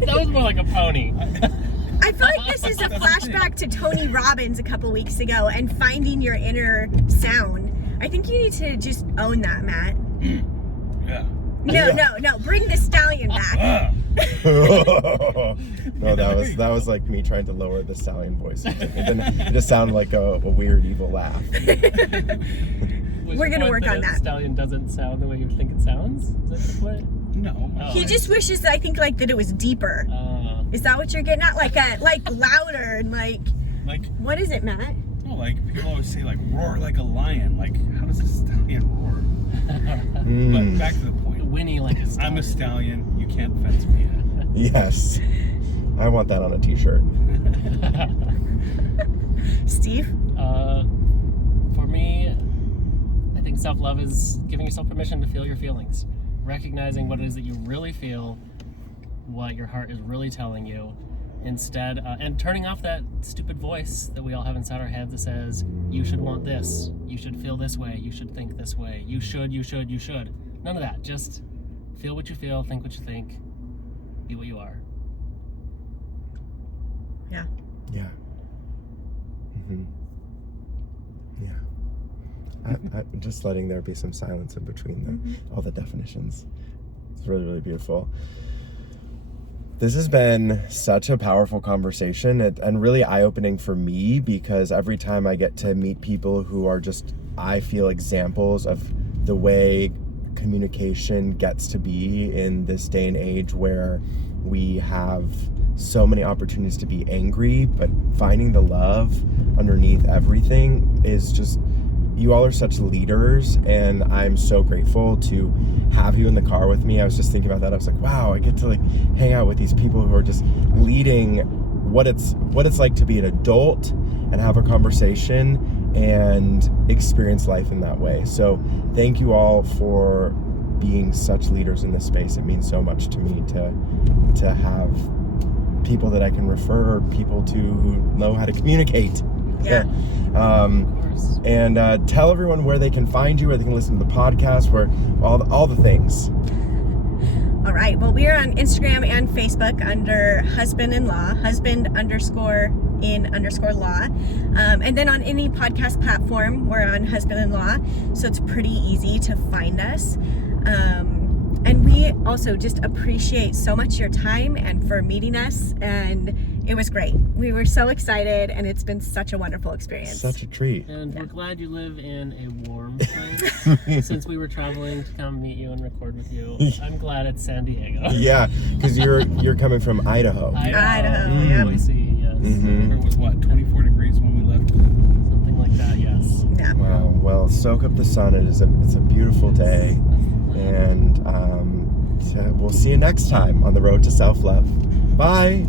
That was more like a pony. I feel like this is a flashback to Tony Robbins a couple weeks ago and finding your inner sound. I think you need to just own that, Matt. Yeah. No. Bring the stallion back. No, that was like me trying to lower the stallion voice. It just sounded like a weird evil laugh. We're gonna work on that. The stallion doesn't sound the way you think it sounds? Is that the point? No. He just wishes, I think, like that it was deeper. Is that what you're getting at? Like louder and like what is it, Matt? No, like people always say like roar like a lion. Like how does a stallion roar? But back to the point. Whinny like a stallion. I'm a stallion. You can't fence me in. Yes. I want that on a t-shirt. Steve? For me, I think self-love is giving yourself permission to feel your feelings. Recognizing what it is that you really feel, what your heart is really telling you, instead, and turning off that stupid voice that we all have inside our heads that says, you should want this, you should feel this way, you should think this way, you should. None of that. Just feel what you feel, think what you think, be what you are. Yeah. Yeah. Yeah. I'm just letting there be some silence in between all the definitions. It's really, really beautiful. This has been such a powerful conversation and really eye-opening for me, because every time I get to meet people who are just, I feel, examples of the way communication gets to be in this day and age where we have so many opportunities to be angry, but finding the love underneath everything is just, you all are such leaders, and I'm so grateful to have you in the car with me. I was just thinking about that. I was like, wow, I get to like hang out with these people who are just leading what it's like to be an adult and have a conversation and experience life in that way. So thank you all for being such leaders in this space. It means so much to me to have people that I can refer people to who know how to communicate. Yeah. And tell everyone where they can find you, where they can listen to the podcast, where all the things. All right. Well, we are on Instagram and Facebook under husband_in-law, husband_in_law. And then on any podcast platform, we're on husband-in-law. So it's pretty easy to find us. And we also just appreciate so much your time and for meeting us. And it was great. We were so excited, and it's been such a wonderful experience. Such a treat. And we're glad you live in a warm place. Since we were traveling to come meet you and record with you, I'm glad it's San Diego. Yeah, because you're coming from Idaho. Idaho, yeah. Boise, yes. Where it was 24 degrees when we left? Something like that, yes. Yeah. Wow. Well, soak up the sun. It's a beautiful day, and we'll see you next time on the road to self-love. Bye.